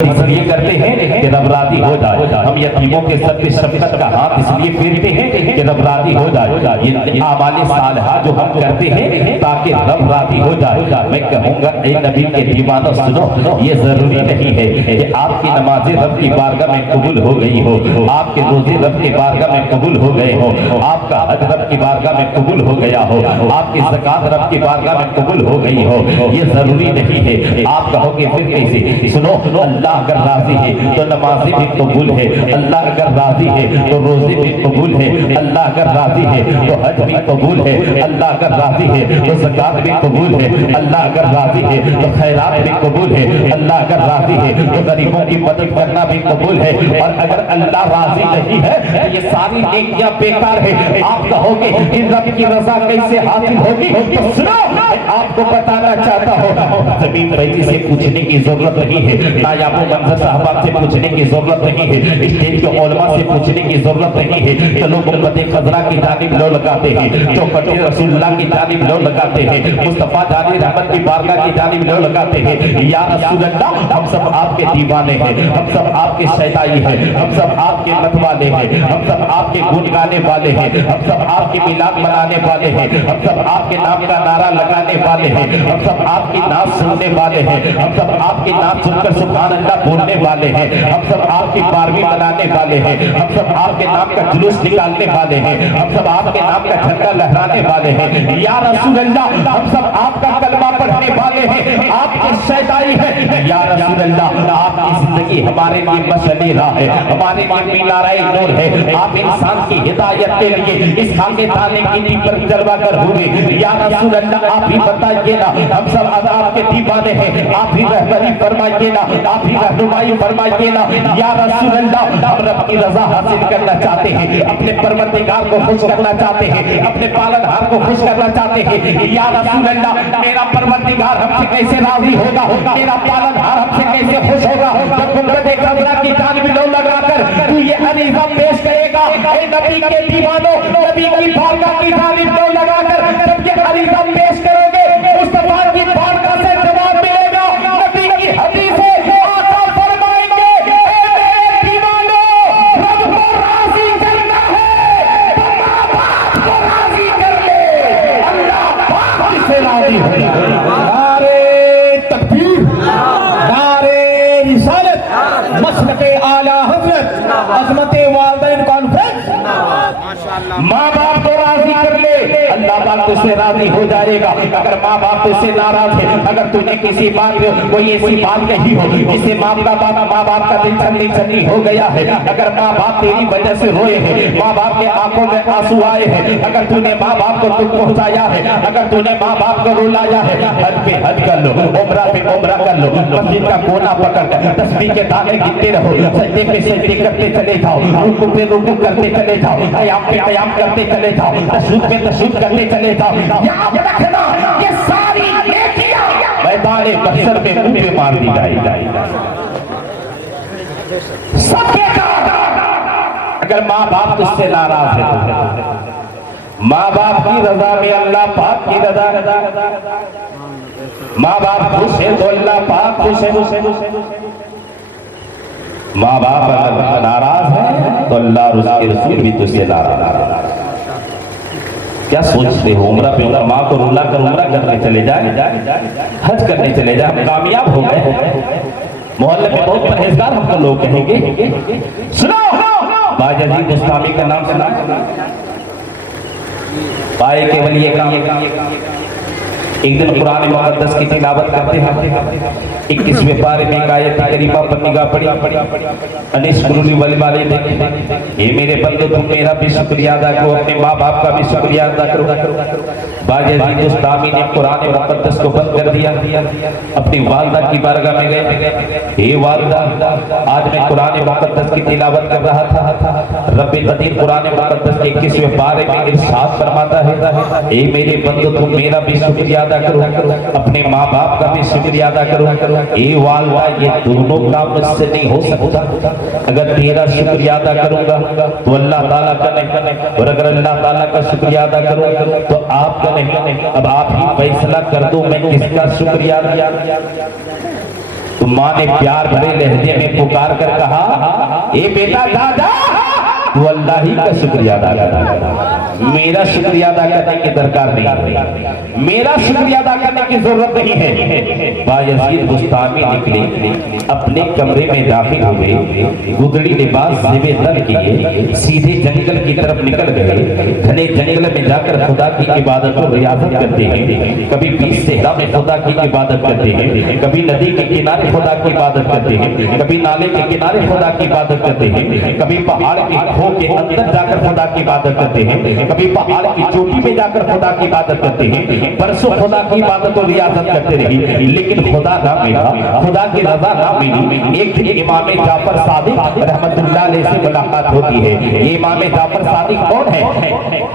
اس لیے کرتے ہیں کہ رب راضی ہو جائے. ہم یتیموں کے سر پہ شفقت کا ہاتھ اس لیے پھیرتے ہیں کہ رب راضی ہو جائے. یہ اعمال صالحہ جو ہم کرتے ہیں تاکہ رب راضی ہو جائے. میں کہوں گا اے نبی کے دیوانوں سنو, یہ ضروری نہیں ہے کہ آپ کی نمازیں رب کی بارگاہ میں قبول ہو گئی ہو, آپ کے روزے رب کی بارگاہ میں قبول ہو گئے ہو, آپ کا حج رب کی بارگاہ میں قبول ہو گیا ہو, آپ کی زکات رب کی بارگاہ میں قبول ہو گئی ہو. یہ ضروری نہیں ہے. آپ کہو گے پھر کیسے؟ سنو, اللہ اگر راضی ہے تو نمازیں بھی قبول ہے, اللہ اگر راضی ہے تو روزے بھی قبول ہے, اللہ اگر راضی ہے تو حج بھی قبول ہے, اللہ اگر راضی ہے تو زکات بھی قبول ہے, اللہ اگر راضی ہے تو خیرات بھی قبول ہے, اللہ اگر راضی ہے تو غریبوں کی مدد کرنا بھی قبول ہے. اور اگر اللہ راضی نہیں ہے تو یہ ساری نیکیاں بیکار ہے. آپ کہو گے کہ رب کی رضا کیسے حاصل ہوگی؟ تو سنو, آپ کو بتانا چاہتا ہوں, زمین بیٹی سے پوچھنے کی ضرورت نہیں ہے, نایاب منظر صاحبان سے پوچھنے کی ضرورت نہیں ہے, اسٹیج کے علماء سے پوچھنے کی ضرورت نہیں ہے. چلو گنبد خضرا کی جانب لو لگاتے ہیں, چوکھٹ رسول اللہ کی جانب لو لگاتے ہیں, مصطفیٰ جان رحمت کی بارگاہ کی جانب لو لگاتے ہیں. یا رسول اللہ, ہم سب آپ کے دیوانے ہیں, ہم سب آپ کے شیدائی ہیں, ہم سب آپ کے مت والے ہیں, ہم سب آپ کے گن گانے والے ہیں, ہم سب آپ کے میلاد منانے والے ہیں, ہم سب آپ کے نام کا نعرہ لگانے والے ہیں, ہم سب آپ کی نعت سننے والے ہیں, ہم سب آپ کی نعت سن کر سبحان اللہ بولنے والے ہیں, ہم سب آپ کی بارہویں منانے والے ہیں, ہم سب آپ کے نام کا جلوس نکالنے والے ہیں, ہم سب آپ کے نام کا جھنڈا لہرانے والے ہیں. یا رسول اللہ, ہم سب آپ کا کلمہ پڑھنے والے ہیں, آپ کے شیدائی ہیں. یا رسول اللہ, آپ کی زندگی ہمارے لیے مشعل راہ ہے, ہمارے لیے مینارہ نور ہے. آپ انسان کی ہدایت کے لیے اس خاکے دانے کی پر جلوہ گر ہوئے. یا رسول اللہ, آپ ہی بتائیے نا, ہم سب آپ کے دیوانے ہیں, آپ ہی رہبری فرمائیے نا, آپ ہی رہنمائی فرمائیے نا. یا رسول اللہ, ہم رب کی رضا حاصل کرنا چاہتے ہیں, اپنے پروردگار کو خوش کرنا چاہتے ہیں, اپنے پالنہار کو خوش کرنا چاہتے ہیں. یا رسول اللہ, میرا پروردگار ہم سے کیسے راضی ہوگا, میرا پالنہار ہم سے کیسے خوش ہوگا جب گنبد خضرا کی جانب لو لگا کر تو یہ عریضہ پیش کرے گا. اے نبی کے دیوانوں, نبی کی بارگاہ کی جانب لو لگا کر جب یہ عریضہ پیش کرو گے, مصطفیٰ کی بارگاہ سے جواب ملے گا. نبی کی حدیث ہے, آقا فرمائیں گے, اے میرے دیوانوں, رب کو راضی کرنا ہے تو ماں باپ کو راضی کر لے, اللہ باپ سے راضی ہو جائے. نعرہ تکبیر, نعرہ رسالت, مسلک اعلیٰ حضرت, عظمت والدین کانفرنس. ماں باپ کو راضی کر لے, اللہ پاک تجھ سے راضی ہو جائے گا. اگر ماں باپ تجھ سے ناراض ہے, اگر تجھ نے کسی بات کوئی ایسی بات کہی ہو جس سے ماں باپ کا دل چھنی ہو گیا ہے, اگر ماں باپ تیری وجہ سے روئے ہیں, ماں باپ کے آنکھوں میں آنسو آئے ہیں, اگر تو نے ماں باپ کو دکھ پہنچایا ہے, اگر تو نے ماں باپ کو رلایا ہے, حج پہ حج کر لو, عمرہ پہ عمرہ کر لو, مسجد کا کونا پکڑ کر تسبیح کے دانے گنتے رہو, سجدے پہ سجدے کرتے چلے جاؤ, رکوع پہ رکوع کرتے چلے جاؤ, قیام پہ قیام کرتے چلے جاؤ, تشہد پہ تشہد کرتے چلے جاؤ. یاد رکھنا, یہ ساری نیکیاں میدان محشر میں منہ پہ مار دی جائے گی. سب کے کام, اگر ماں باپ تجھ سے ناراض ہے, ماں باپ کی رضا میں اللہ پاک کی رضا, ماں باپ خوش ہے تو اللہ پاک خوش ہے. ماں باپ اگر ناراض ہے تو اللہ اور اس کے رسول بھی تجھ سے ناراض ہے. کیا سوچتے ہو, عمرہ پہ عمرہ, ماں کو رلا کر عمرہ کرنے چلے جائے, حج کرنے چلے جائے, ہم کامیاب ہو گئے. محلے میں بہت پرہیزگار ہم کو لوگ کہیں گے. سنو, باجی مستامی کا نام سنا, پائے کے ولی کام. ایک دن قرآن مقدس کی تلاوت کرتے ہیں, 21ویں پارے میں ایک آیت کریمہ پر نگاہ پڑی, انشکرنی ولوالدیک, اے میرے بندو تم میرا بھی شکریہ ادا کرو, اپنے ماں باپ کا بھی شکریہ ادا کرو. باجی مستامی نے قرآن مقدس کو بند کر دیا, اپنی والدہ کی بارگاہ میں گئے, اے والدہ, آج میں قرآن مقدس کی تلاوت کر رہا تھا, رب قدیر قرآن مقدس کے 21ویں پارے میں ارشاد فرماتا ہے, اے میرے بندو تم میرا بھی شکریہ ادا کرو, اپنے ماں باپ کا بھی شکریہ ادا کرو. اے والدہ, یہ دونوں کام مجھ سے نہیں ہو سکتا. اگر تیرا شکریہ ادا کروں گا تو اللہ تعالیٰ کا نہیں, اور اگر اللہ تعالیٰ کا شکریہ ادا کروں گا تو آپ کا نہیں. اب آپ ہی فیصلہ کر دو میں کس کا شکریہ ادا. تو ماں نے پیار بھرے لہجے میں پکار کر کہا اے بیٹا دادا تو اللہ ہی کا شکریہ ادا کر، میرا شکریہ ادا کرنے کی درکار نہیں ہے، میرا شکریہ ادا کرنے کی ضرورت نہیں ہے۔ بایزید بستانی نکلے، اپنے کمرے میں داخل ہوئے، گدڑی لباس زیب تن کیے، سیدھے جنگل کی طرف نکل گئے۔ گھنے جنگل میں جا کر خدا کی عبادت و ریاضت کرتے ہیں، کبھی بیچ صحرا میں خدا کی عبادت کرتے ہیں، کبھی ندی کے کنارے خدا کی عبادت کرتے ہیں، کبھی نالے کے کنارے خدا کی عبادت کرتے ہیں، کبھی پہاڑ کی کے اندر جا کر خدا کی عبادت کرتے ہیں، کبھی پہاڑ کی چوٹی میں جا کر خدا کی عبادت کرتے ہیں، برسوں خدا کی عبادت و ریاضت کرتے رہی، لیکن خدا نہ ملا، خدا کی رضا نہ ملی۔ ایک دن امام جعفر صادق رحمت اللہ علیہ سے ملاقات ہوتی ہے۔ یہ امام جعفر صادق کون ہے؟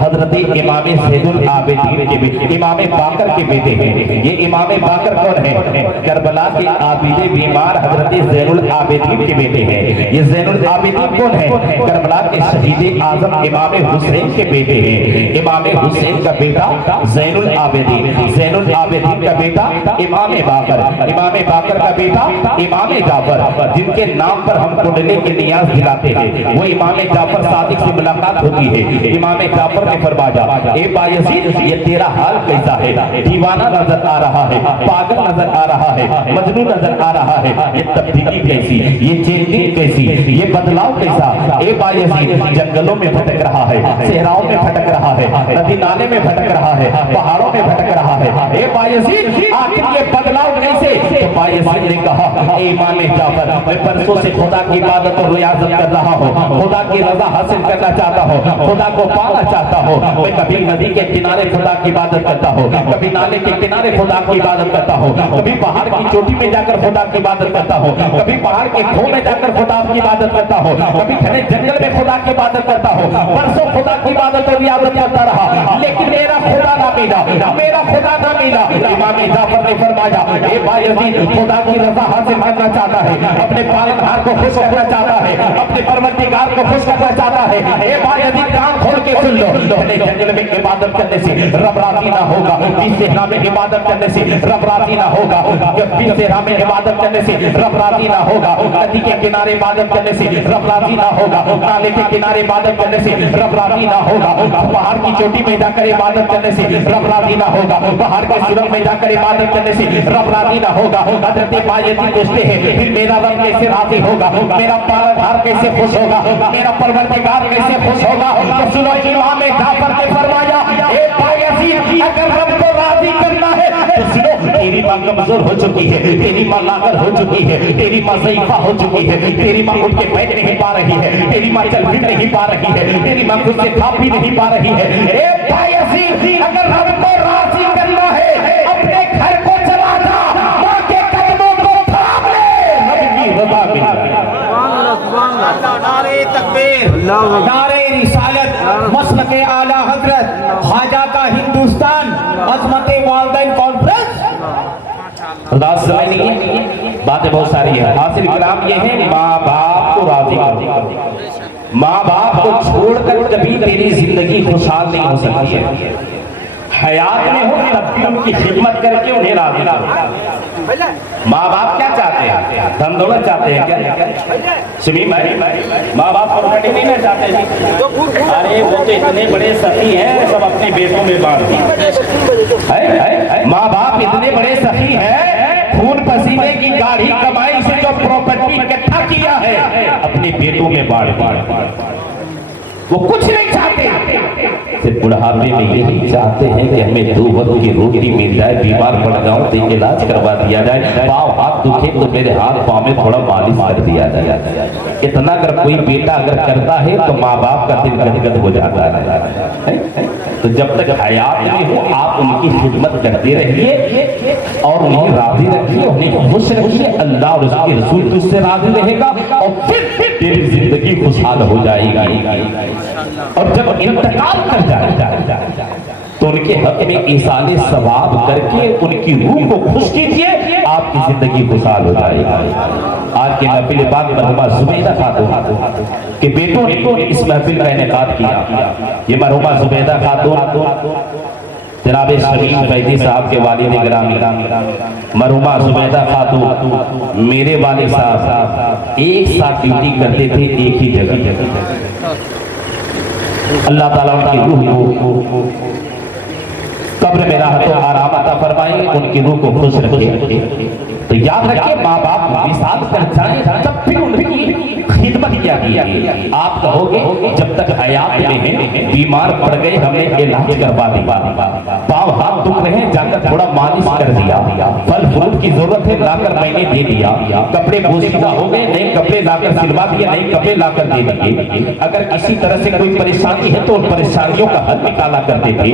حضرت امام زین العابدین کے بیٹے، امام باقر کے بیٹے ہیں۔ یہ امام باقر کون ہے؟ کربلا کے عابد بیمار حضرت زین العابدین کے بیٹے ہیں۔ یہ زین العابدین کون ہے؟ کربلا کے شہید اعظم امام حسین کے بیٹے ہیں۔ امام حسین کا بیٹا زین العابدین، زین العابدین کا بیٹا امام باقر، امام باقر کا بیٹا امام جعفر، جن کے نام پر ہم کنڈلی کی نیاز دلاتے ہیں، وہ امام جعفر صادق سے ملاقات ہوتی ہے۔ امام جعفر نے فرمایا اے بایزید یہ تیرا حال کیسا ہے؟ دیوانہ نظر آ رہا ہے، پاگل نظر آ رہا ہے، مجنون نظر آ رہا ہے، یہ تبدیلی کیسی، یہ چینجنگ کیسی، یہ بدلاؤ کیسا؟ اے بایزید جنگلوں میں بھٹک رہا ہے، صحراؤں میں بھٹک رہا ہے، ندی نالے میں بھٹک رہا ہے، پہاڑوں میں بھٹک رہا ہے، اے بایزید آخر یہ بدلاؤ کیسے؟ تو بایزید نے کہا اے امام جعفر میں برسوں سے خدا کی عبادت اور ریاضت کر رہا ہوں، خدا کی رضا حاصل کرنا چاہتا ہوں، خدا کو پانا چاہتا ہوں۔ میں کبھی ندی کے کنارے خدا کی عبادت کرتا ہوں، کبھی نالے کے کنارے خدا کی عبادت کرتا ہوں، کبھی پہاڑ کی چوٹی میں جا کر خدا کی عبادت کرتا ہوں، کبھی پہاڑ کے کھو میں جا کر خدا کی عبادت کرتا ہوں، کبھی گھنے جنگل میں خدا کی عبادت کرتا ہوں، برسوں خدا کی عبادت اور ریاضت کرتا رہا، لیکن میرا خدا نہ ملا، میرا خدا نہ ملا۔ امام جعفر نے فرمایا اے بایزید خدا کی رضا حاصل کرنا چاہتا ہے، اپنے پالنہار کو خوش کرنا چاہتا ہے، اپنے پروردگار کو خوش کرنا چاہتا ہے، اے بایزید کان کھول کے سن لو، گھنے جنگل میں عبادت کرنے سے رب راضی نہ ہوگا، بیچ صحرا میں عبادت کرنے سے رب راضی نہ ہوگا، بیچ صحرا میں عبادت کرنے سے رب راضی نہ ہوگا، ندی کے کنارے عبادت کرنے سے رب راضی نہ ہوگا، نالے کے کنارے عبادت کرنے سے رب راضی نہ ہوگا، پہاڑ کی چوٹی میں جا کر عبادت کرنے سے رب راضی نہ ہوگا، پہاڑ کے سرنگ میں جا کر عبادت کرنے سے رب راضی نہ ہوگا۔ حضرت بایزید پوچھتے ہیں پھر میرا رب کیسے راضی ہوگا، میرا پالنہار کیسے خوش ہوگا، میرا پروردگار کیسے خوش ہوگا؟ تو سنو امام جعفر نے فرمایا اے بایزید اگر رب کو راضی کرنا ہے تو سنو تیری ماں کمزور ہو چکی ہے، تیری ماں لاغر ہو چکی ہے، تیری ماں ضعیفہ ہو چکی ہے، تیری ماں اٹھ کے بیٹھ نہیں پا رہی ہے، تیری ماں چل پھر نہیں پا رہی ہے، تیری ماں خود سے کھا بھی نہیں پا رہی ہے۔ اے بایزید اگر رب کو راضی کرنا ہے اپنے گھر کو چلا جا، ماں کے قدموں کو تھام لے، رب کی رضا مل جائے۔ نعرہ تکبیر، نعرہ رسالت، مسلک اعلی حضرت خواجہ کا ہندوستان، عظمت والدین کانفرنس۔ خدا سمجھ نہیں ہے، باتیں بہت ساری ہیں۔ حاصل کرام یہ ہے ماں باپ کو راضی کرو، ماں باپ کو چھوڑ کر کبھی تیری زندگی خوشحال نہیں ہو سکتی ہے۔ حیات میں ہو تب بھی ان کی خدمت کر کے انہیں راضی کرو۔ ماں باپ کیا چاہتے ہیں؟ دھن دولت چاہتے ہیں کیا؟ شمیم بھائی ماں باپ پراپرٹی نہیں نہ چاہتے ہیں؟ ارے وہ تو اتنے بڑے سخی ہیں سب اپنے بیٹوں میں بانٹ دیے۔ ماں باپ اتنے بڑے سخی ہیں، خون پسینے کی گاڑھی کمائی سے جو پراپرٹی اکٹھا کیا ہے اپنے بیٹوں میں بانٹ دیا۔ وہ کچھ نہیں چاہتے، صرف بڑھاپے میں یہی چاہتے ہیں کہ ہمیں 2 وقت کی روٹی مل جائے، بیمار پڑ جاؤں تو علاج کروا دیا جائے، پاؤں ہاتھ دکھے تو میرے ہاتھ پاؤں میں تھوڑا مالش کر دیا جائے۔ اتنا اگر کوئی بیٹا اگر کرتا ہے تو ماں باپ کا دل گدگد ہو جاتا ہے۔ تو جب تک حیات میں ہو آپ ان کی خدمت کرتے رہیے اور انہیں راضی رکھیے، انہیں خوش رکھیے، اللہ اور اس کے رسول تجھ سے راضی رہے گا اور پھر تیری زندگی خوشحال ہو جائے گی۔ اور جب انتقال کر جائے تو ان کے حق میں ایصال ثواب کر کے ان کی روح کو خوش کیجئے، آپ کی زندگی خوشحال ہو جائے گی۔ آج کے محفل پاک مرحومہ زبیدہ خاتون کے بیٹوں نے اس محفل کا انعقاد کیا۔ یہ مرحومہ زبیدہ خاتون جناب شمیم فیضی صاحب کے والد گرامی مرحومہ زبیدہ خاتون میرے والد صاحب ایک ساتھ ڈیوٹی کرتے تھے ایک ہی جگہ. اللہ تعالیٰ ان کی روح کو قبر میں راحت و آرام عطا فرمائے، ان کی روح کو خوش رکھے. تو یاد رکھیے ماں باپ مثال پر جائیں تب پھر ان کی خدمت کیا گئی. آپ کہو گے جب تک حیات میں ہیں بیمار پڑ گئے ہمیں علاج کروا دیا، پاؤں ہاتھ دکھ رہے ہیں جا کر تھوڑا مالش کر دیا، پھل فروٹ کی ضرورت ہے لا کر میں نے دے دیا، کپڑے بوسیدہ ہو گئے نئے کپڑے لا کر سلوا دیے، نئے کپڑے لا کر دے دیے. اگر کسی طرح سے کوئی پریشانی ہے تو ان پریشانیوں کا حل نکالا کرتے تھے.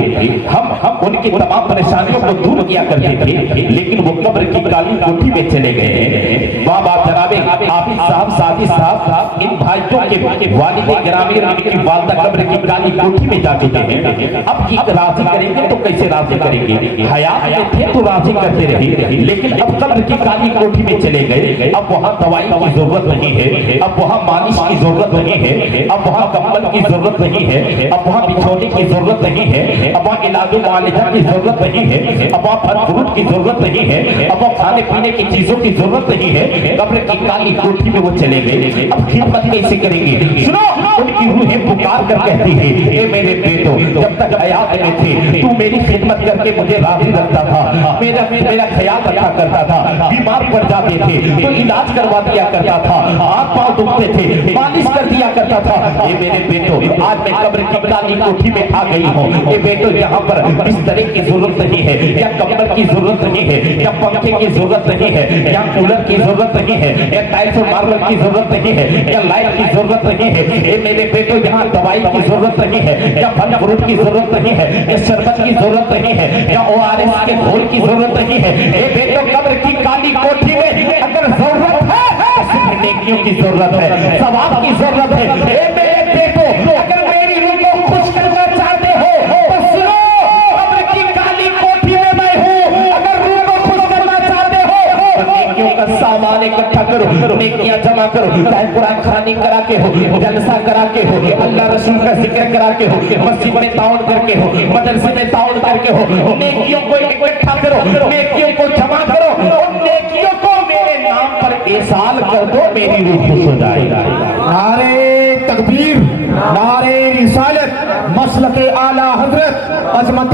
ہم ان کی تمام پریشانیوں کو دور کیا کرتے تھے، لیکن وہ قبر کی کالی کوٹھی میں چلے گئے ہیں. ماں باپ جناب عابد صاحب سعدی صاحب ان بھائیوں کے والد گرامی اور ان کی والدہ قبر کی کالی کوٹھی میں جا چکے ہیں. اب کی راضی کریں گے تو کیسے راضی کریں گے؟ حیات میں تھے تو راضی کرتے رہے، لیکن اب قبر کی کالی کوٹھی میں چلے گئے. اب وہاں دوائی کی ضرورت نہیں ہے، اب وہاں مالش کی ضرورت نہیں ہے، اب وہاں کمبل کی ضرورت نہیں ہے، اب وہاں بچھونے کی ضرورت نہیں ہے، اب وہاں علاج و معالجہ کی ضرورت نہیں ہے، اب وہاں پھل فروٹ کی ضرورت نہیں ہے، اب وہاں کھانے پینے کی چیزوں کی ضرورت نہیں ہے. قبر کی کالی کوٹھی میں وہ چلے گئے. اب خدمت کیسے کریں گے؟ سنو، ان کی روحیں پکار کر کہتی ہے اے میرے بیٹو جب تک حیات میں تھے تو میری خدمت کر کے مجھے راضی رکھتا تھا، میرا خیال رکھا کرتا تھا، بیمار پڑ جاتے تھے تو علاج کروا دیا کرتا تھا، ہاتھ پاؤں دکھتے تھے مالش کر دیا کرتا تھا. اے میرے بیٹو آج میں قبر کی کالی کوٹھی میں آ گئی ہوں. اے بیٹو یہاں پر بسترے کی ضرورت نہیں ہے، یا کمبل کی ضرورت نہیں ہے، یا پنکھے کی ضرورت نہیں ہے، یا کولر کی ضرورت نہیں ہے، یا ٹائلس و ماربل کی ضرورت نہیں ہے، یا لائٹ کی ضرورت نہیں ہے. اے میرے بیٹو یہاں دوائی کی ضرورت نہیں ہے، یا پھل فروٹ کی ضرورت نہیں ہے، یا شربت کی ضرورت نہیں ہے، یا ORS کے گھول کی ضرورت نہیں ہے. اے بیٹو قبر کی کالی کوٹھی میں اگر ضرورت ہے تو صرف نیکیوں کی ضرورت ہے، ثواب کی ضرورت ہے. اے میرے بیٹو اگر میری روح کو خوش کرنا چاہتے ہو تو سنو، قبر کی کالی کوٹھی میں میں ہوں. اگر روح کو خوش کرنا چاہتے ہو تو نیکیوں کا سامان اکٹھا کرو، نیکیاں جمع کرو، چاہے قرآن خوانی کرا کے ہو، جلسہ کرا کے ہو، اللہ رسول کا ذکر کرا کے ہو، مسجد میں تعاون کر کے ہو، مدرسے میں تعاون کر کے ہو. نیکیوں کو اکٹھا کرو، نیکیوں کو جمع کرو، اور نیکیوں کو میرے نام پر ایصال کر دو، میری روح خوش ہو جائے. نعرے تکبیر، نعرے رسالت، مسلک اعلی حضرت عظمت